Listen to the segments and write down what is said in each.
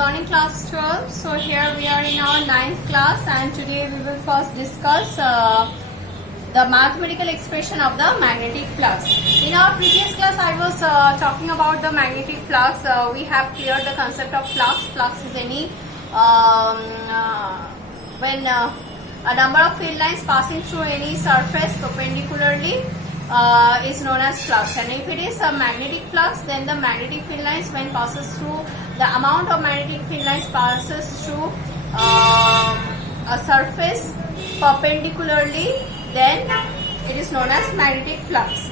morning class 12. So here we are in our 9th class and today we will first discuss the mathematical expression of the magnetic flux. In our previous class I was talking about the magnetic flux. We have cleared the concept of flux. Flux is any when a number of field lines passing through any surface perpendicularly is known as flux, and if it is a magnetic flux, then the magnetic field lines when passes through the amount of magnetic field lines passes through a surface perpendicularly, then it is known as magnetic flux.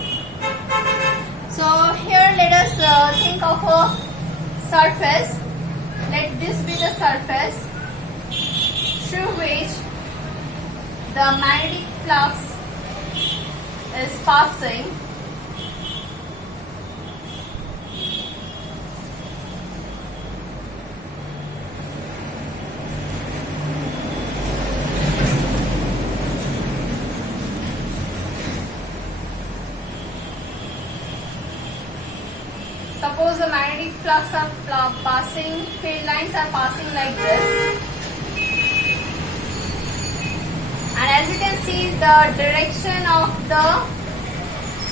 So here let us think of a surface. Let this be the surface through which the magnetic flux is passing. Suppose the magnetic flux are passing, field lines are passing like this. And as you can see, the direction of the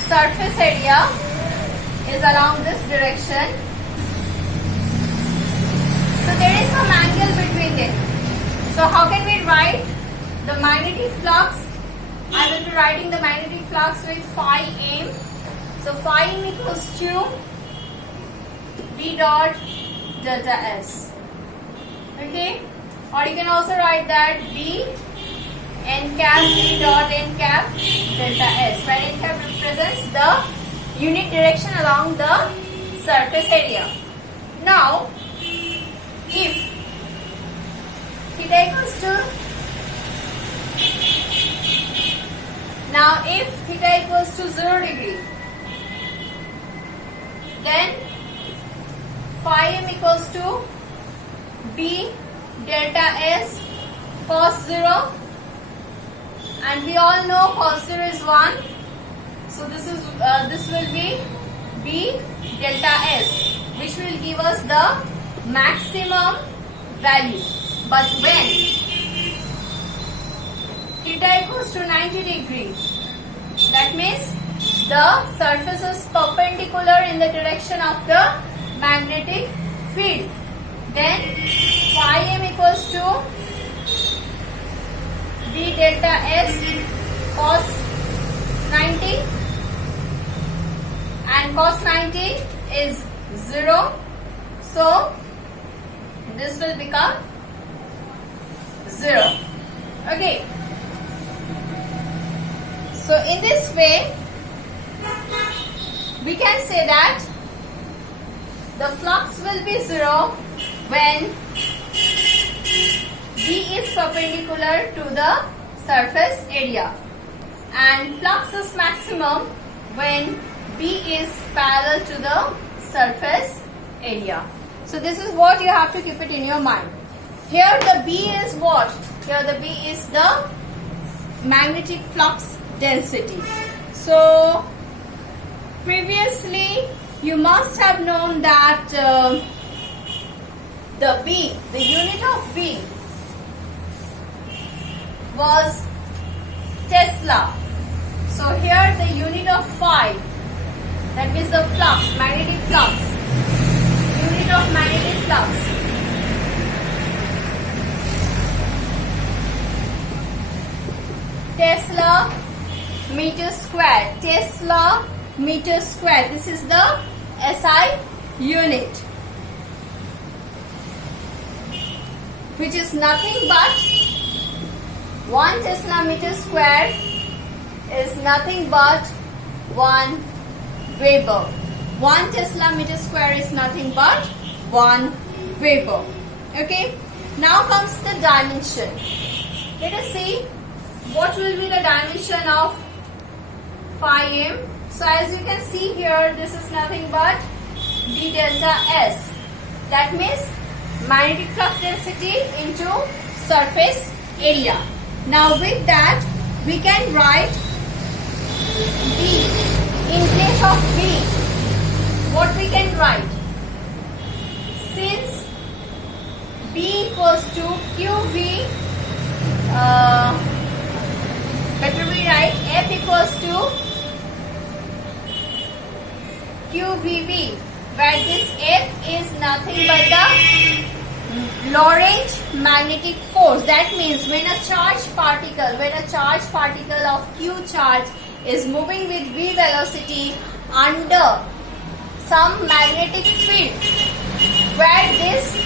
surface area is along this direction. So there is some angle between them. So how can we write the magnetic flux? I will be writing the magnetic flux with phi m. So phi m equals to B dot delta S. Okay? Or you can also write that B n cap B dot n cap delta S, where n cap represents the unit direction along the surface area. Now, if theta equals to theta equals to 0 degree, then phi m equals to B delta S cos 0. And we all know cos 0 is 1. So this will be B delta S, which will give us the maximum value. But when theta equals to 90 degrees, that means the surface is perpendicular in the direction of the magnetic field, then phi m equals to B delta S cos 90, and cos 90 is 0, so this will become 0. Okay, so in this way we can say that the flux will be 0 when B is perpendicular to the surface area, and flux is maximum when B is parallel to the surface area. So this is what you have to keep it in your mind. Here the B is what? Here the B is the magnetic flux density. So previously you must have known that the B, the unit of B was Tesla. So here the unit of phi, that means the flux, magnetic flux, unit of magnetic flux Tesla meter square. Tesla meter square. This is the SI unit, which is nothing but 1 Tesla meter square is nothing but 1 Weber. 1 Tesla meter square is nothing but 1 Weber. Okay. Now comes the dimension. Let us see what will be the dimension of phi m. So as you can see here, this is nothing but B delta S. That means magnetic flux density into surface area. Now with that we can write B in place of B. What we can write? Since B equals to QV. Better we write F equals to QVB, where this F is nothing but the Lorentz magnetic force. That means when a charged particle of Q charge is moving with V velocity under some magnetic field, where this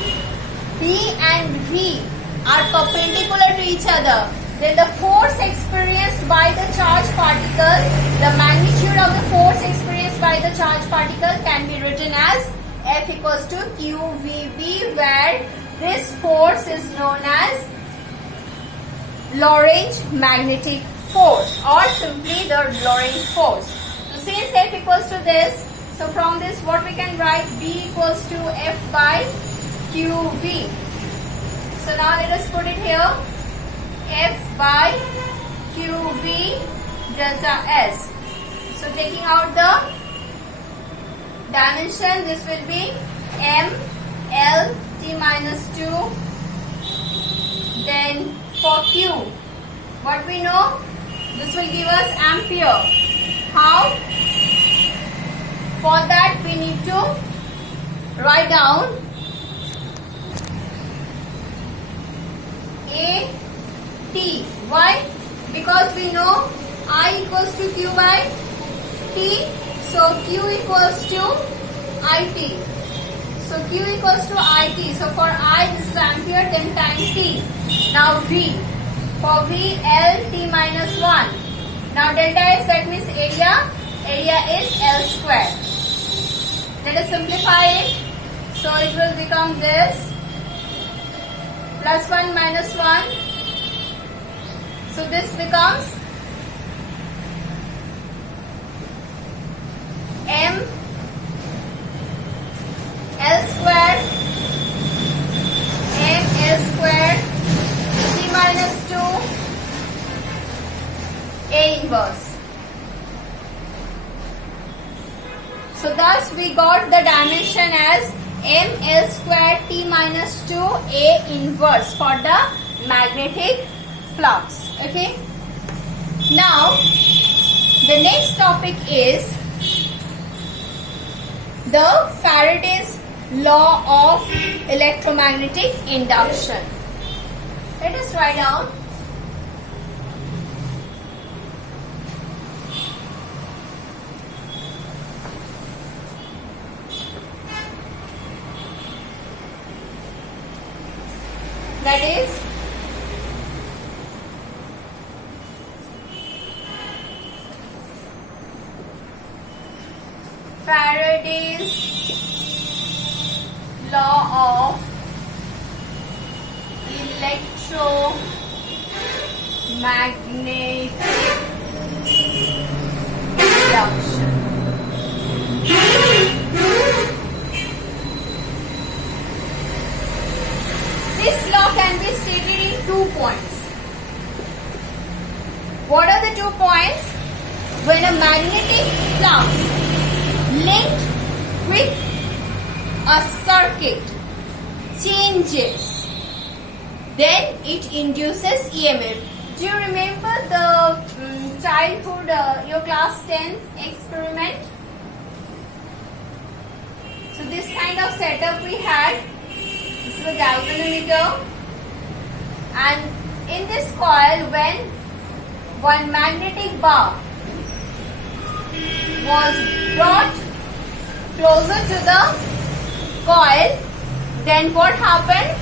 B and V are perpendicular to each other, then the force experienced by the charged particle, the magnitude of the force experienced by the charged particle can be written as F equals to QVB, where this force is known as Lorentz magnetic force, or simply the Lorentz force. So since F equals to this, so from this what we can write, B equals to F by QV. So now let us put it here, F by QV delta S. So taking out the dimension, this will be M L T minus 2. Then for Q, what we know, this will give us ampere. How? For that we need to write down A T. Why? Because we know I equals to Q by T. So Q equals to IT. So Q equals to IT. So for I, this is ampere, then times T. Now V. For V, L T minus 1. Now delta S, that means area. Area is L square. Let us simplify it. So it will become this. Plus 1 minus 1. So this becomes M L square M L square T minus 2 A inverse. So thus we got the dimension as M L square T minus 2 A inverse for the magnetic flux. Okay. Now the next topic is the Faraday's law of electromagnetic induction. Let us write down that is Faraday's law of electromagnetic induction. This law can be stated in 2 points. What are the 2 points? When a magnetic flux linked with a circuit changes, then it induces EMF. Do you remember the childhood, your class 10 experiment? So this kind of setup we had. This is a galvanometer, and in this coil, when one magnetic bar was brought closer to the coil, then what happened?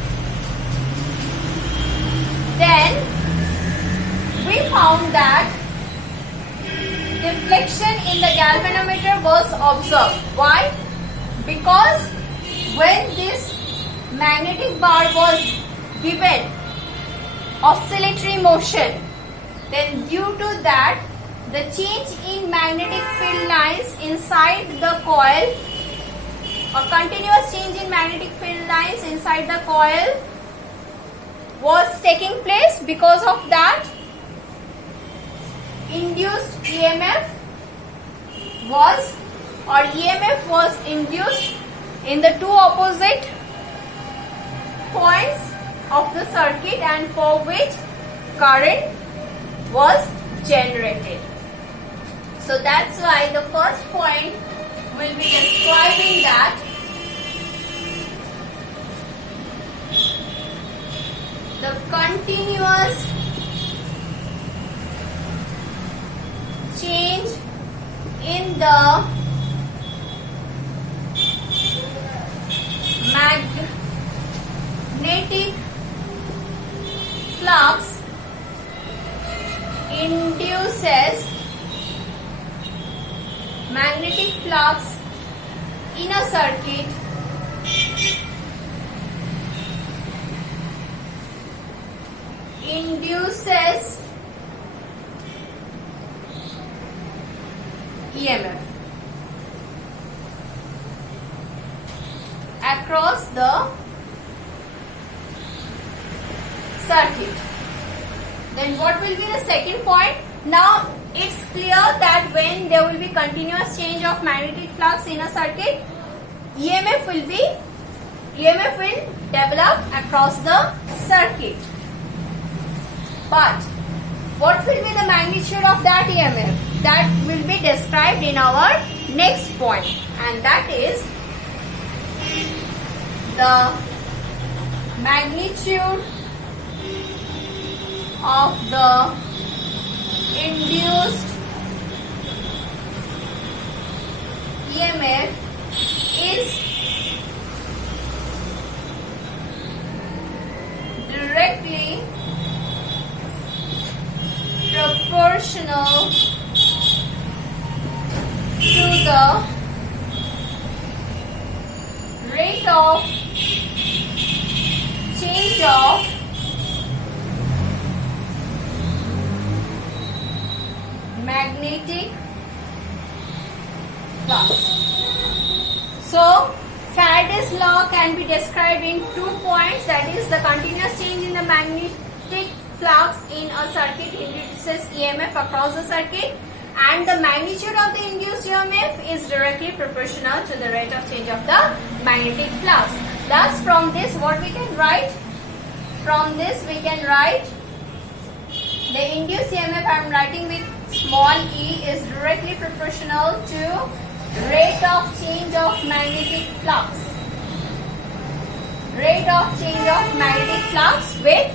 Then we found that deflection in the galvanometer was observed. Why? Because when this magnetic bar was given oscillatory motion, then due to that, the change in magnetic field lines inside the coil, a continuous change in magnetic field lines inside the coil was taking place. Because of that, induced EMF was induced in the 2 opposite points of the circuit and for which current was generated. So that's why the first point will be describing that the continuous change in the magnetic flux induces magnetic flux in a circuit induces EMF across the circuit. Then what will be the second point? Now it's clear that when there will be continuous change of magnetic flux in a circuit, EMF will develop across the circuit. But what will be the magnitude of that EMF? That will be described in our next point, and that is the magnitude of the induced EMF is directly proportional to the rate of change of magnetic flux. So Faraday's law can be described in 2 points, that is the continuous change in the magnetic flux in a circuit induces EMF across the circuit, and the magnitude of the induced EMF is directly proportional to the rate of change of the magnetic flux. Thus from this what we can write? From this we can write the induced EMF, I am writing with small e, is directly proportional to rate of change of magnetic flux. Rate of change of magnetic flux with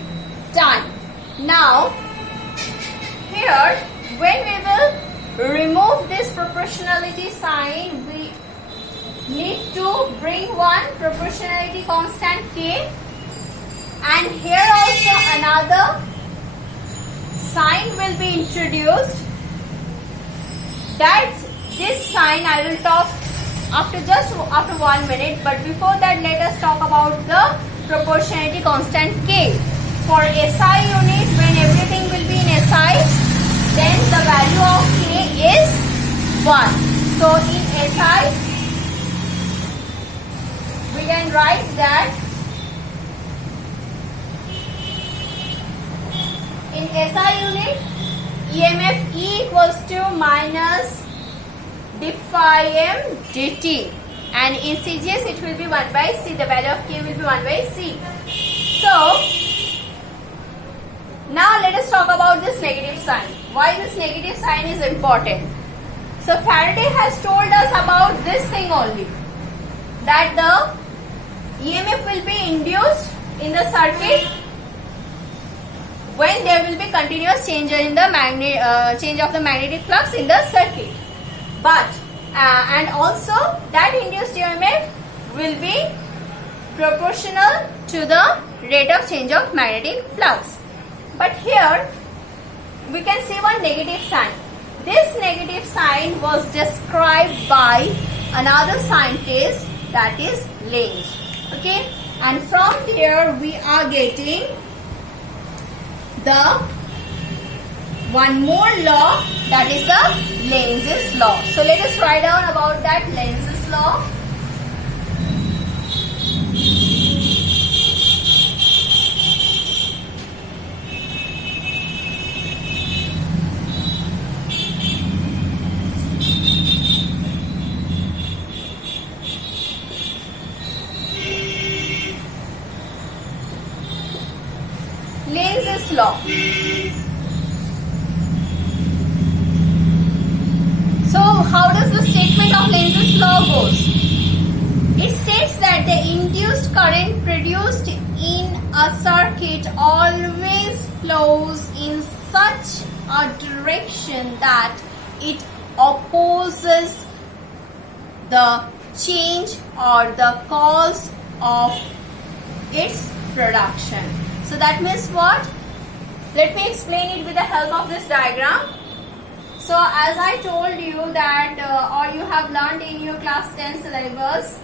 time. Now, here when we will remove this proportionality sign, we need to bring one proportionality constant k, and here also another sign will be introduced. That this sign I will talk after 1 minute, but before that let us talk about the proportionality constant k. For SI unit, when everything will be in SI, then the value of k is 1. So in SI, we can write that in SI unit, EMF E equals to minus d phi m dt, and in CGS it will be 1 by C. The value of k will be 1 by C. So now let us talk about this negative sign. Why this negative sign is important? So Faraday has told us about this thing only, that the EMF will be induced in the circuit when there will be continuous change in the change of the magnetic flux in the circuit. But and also that induced EMF will be proportional to the rate of change of magnetic flux. But here we can see one negative sign. This negative sign was described by another scientist, that is Lenz. Okay, and from here we are getting the one more law, that is the Lenz's law. So let us write down about that Lenz's law. Lenz's law. So how does the statement of Lenz's law goes? It states that the induced current produced in a circuit always flows in such a direction that it opposes the change or the cause of its production. So that means what? Let me explain it with the help of this diagram. So as I told you that or you have learned in your class 10 syllabus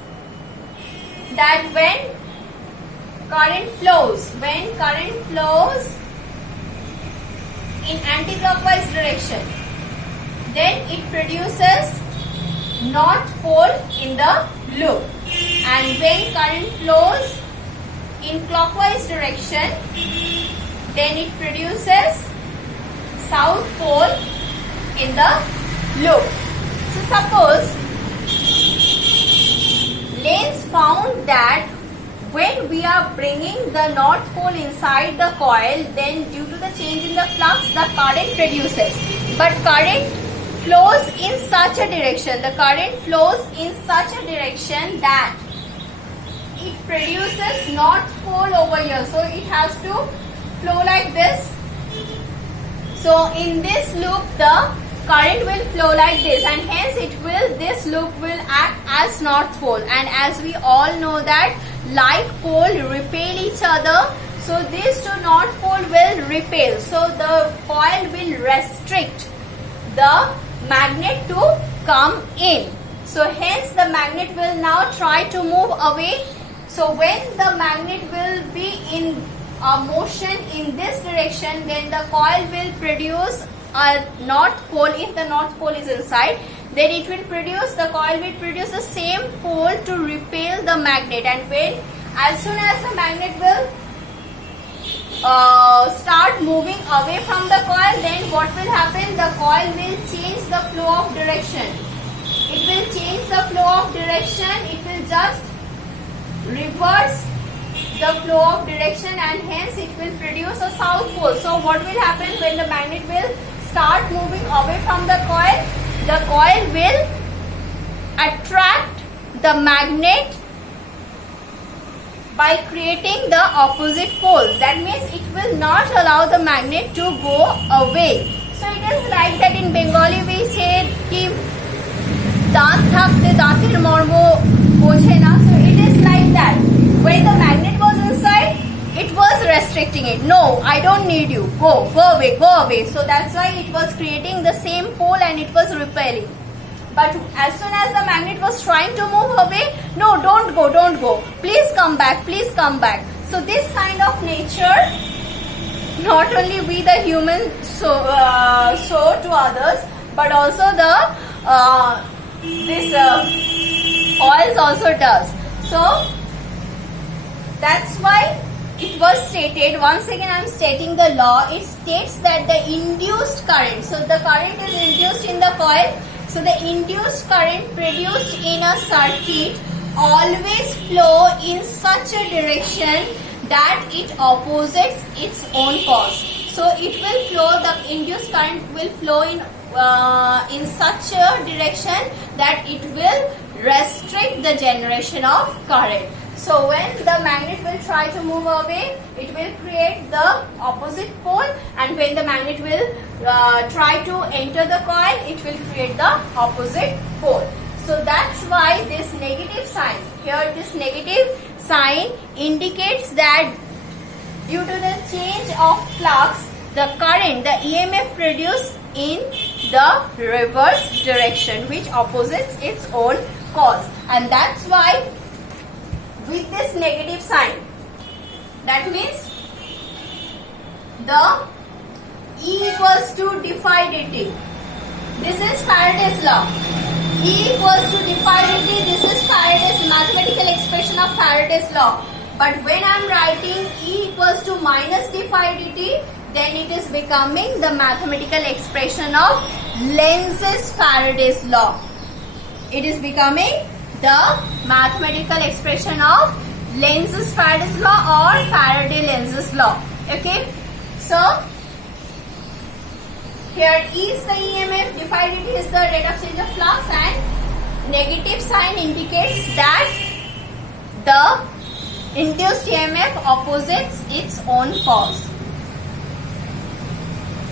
that when current flows in anti-clockwise direction, then it produces north pole in the loop, and when current flows in clockwise direction, then it produces south pole in the loop. So suppose Lenz found that when we are bringing the north pole inside the coil, then due to the change in the flux, the current produces. But current flows in such a direction, that it produces north pole over here. So it has to flow like this. So in this loop, the current will flow like this, and hence this loop will act as north pole. And as we all know that like pole repel each other, so these two north pole will repel. So the coil will restrict the magnet to come in. So hence the magnet will now try to move away. So when the magnet will be in motion in this direction, then the coil will produce a north pole. If the north pole is inside, then it will produce, the coil will produce the same pole to repel the magnet. And when, as soon as the magnet will start moving away from the coil, then what will happen? The coil will change the flow of direction. It will change the flow of direction. It will just reverse the flow of direction, and hence it will produce a south pole. So what will happen when the magnet will start moving away from the coil? The coil will attract the magnet by creating the opposite pole. That means it will not allow the magnet to go away. So it is like that in Bengali we say ki dant thakte dantir mormo boje na. So it is like that. When the magnet was inside, it was restricting it. No, I don't need you. Go away, go away. So that's why it was creating the same pole and it was repelling. But as soon as the magnet was trying to move away, no, don't go. Please come back, please come back. So this kind of nature, not only we the human show to others, but also the oils also does. So that's why it was stated, once again I am stating the law, it states that the induced current, so the current is induced in the coil, so the induced current produced in a circuit always flow in such a direction that it opposites its own cause. So it will flow, the induced current will flow in such a direction that it will restrict the generation of current. So when the magnet will try to move away, it will create the opposite pole, and when the magnet will try to enter the coil, it will create the opposite pole. So that's why this negative sign, here this negative sign indicates that due to the change of flux, the current, the EMF produced in the reverse direction, which opposites its own cause. And that's why with this negative sign, that means the E equals to d phi dt. This is Faraday's law. E equals to d phi dt. This is Faraday's mathematical expression of Faraday's law. But when I am writing E equals to minus d phi dt, then it is becoming the mathematical expression of Lenz's Faraday's law. It is becoming the mathematical expression of Lenz's Faraday's law or Faraday-Lenz's law. Okay. So here E is the EMF, phi dt is the rate of change of flux, and negative sign indicates that the induced EMF opposites its own cause.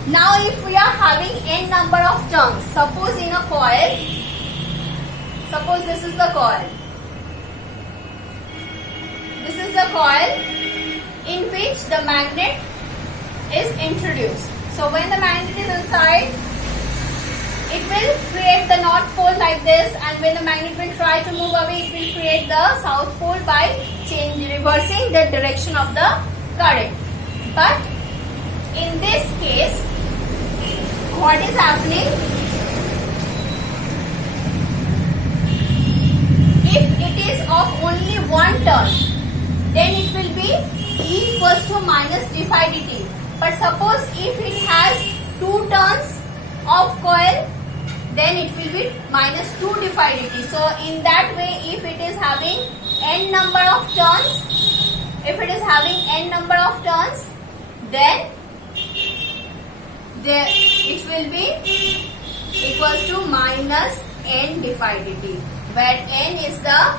Now if we are having n number of turns, suppose in a coil, suppose this is the coil. This is the coil in which the magnet is introduced. So when the magnet is inside, it will create the north pole like this, and when the magnet will try to move away, it will create the south pole by reversing the direction of the current. But in this case, what is happening? If it is of only one turn, then it will be E equals to minus d phi dt. But suppose if it has 2 turns of coil, then it will be minus 2 d phi dt. So in that way, if it is having n number of turns, then it will be equals to minus n d phi dt, where n is the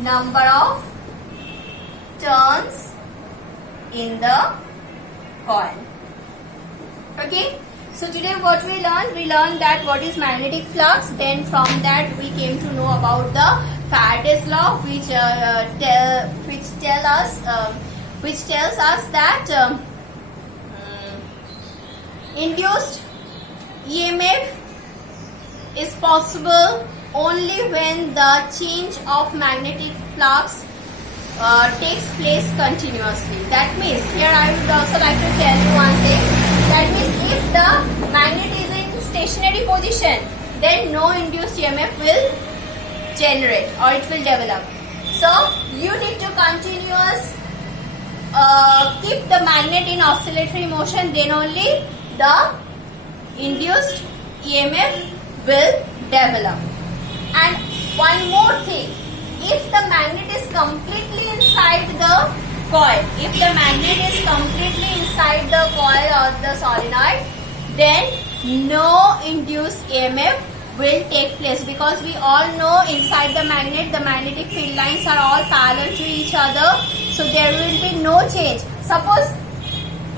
number of turns in the coil. Okay, so today what we learned? We learned that what is magnetic flux. Then from that we came to know about the Faraday's law, which tells us that induced EMF is possible only when the change of magnetic flux takes place continuously. That means, here I would also like to tell you one thing. That means if the magnet is in stationary position, then no induced EMF will generate or it will develop. So you need to keep the magnet in oscillatory motion, then only the induced EMF will develop. And one more thing, if the magnet is completely inside the coil, or the solenoid, then no induced EMF will take place, because we all know inside the magnet, the magnetic field lines are all parallel to each other, so there will be no change. Suppose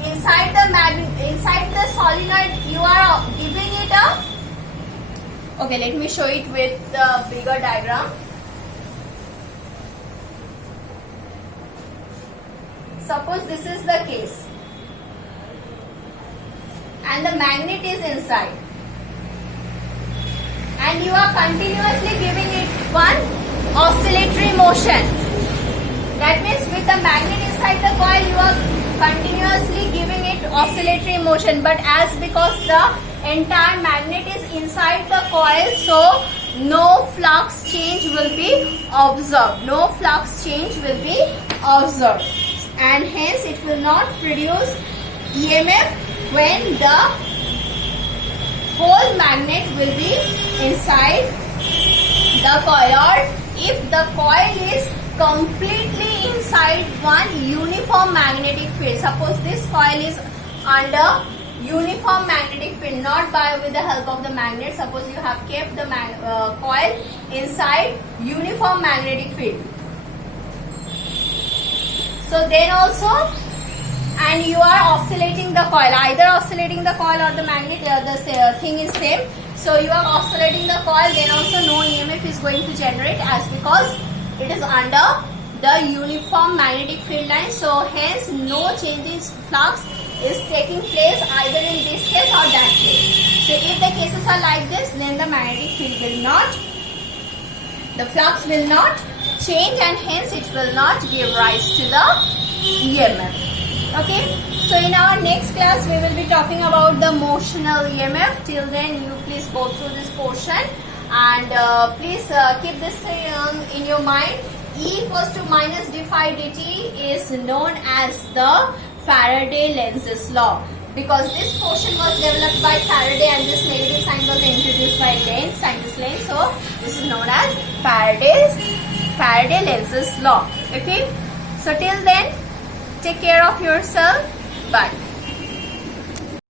inside the solenoid you are giving it a, okay, let me show it with the bigger diagram. Suppose this is the case and the magnet is inside, and you are continuously giving it one oscillatory motion. That means with the magnet inside the coil, you are continuously giving it oscillatory motion, but as because the entire magnet is inside the coil, so no flux change will be observed. And hence it will not produce EMF when the whole magnet will be inside the coil, or if the coil is completely inside one uniform magnetic field. Suppose this coil is under uniform magnetic field, not with the help of the magnet. Suppose you have kept the coil inside uniform magnetic field. So then also, and you are oscillating the coil, either oscillating the coil or the magnet, the thing is same. So you are oscillating the coil, then also no EMF is going to generate, as because it is under the uniform magnetic field line. So hence no change in flux is taking place either in this case or that case. So if the cases are like this, then the magnetic field will not, the flux will not change, and hence it will not give rise to the EMF. Okay, so in our next class we will be talking about the motional EMF. Till then, you please go through this portion, and please keep this in your mind. E equals to minus d phi dt is known as the Faraday-Lenz's law, because this portion was developed by Faraday and this negative sign was introduced by Lenz, scientist Lenz. So this is known as Faraday-Lenz's law. Okay, so till then, take care of yourself. Bye.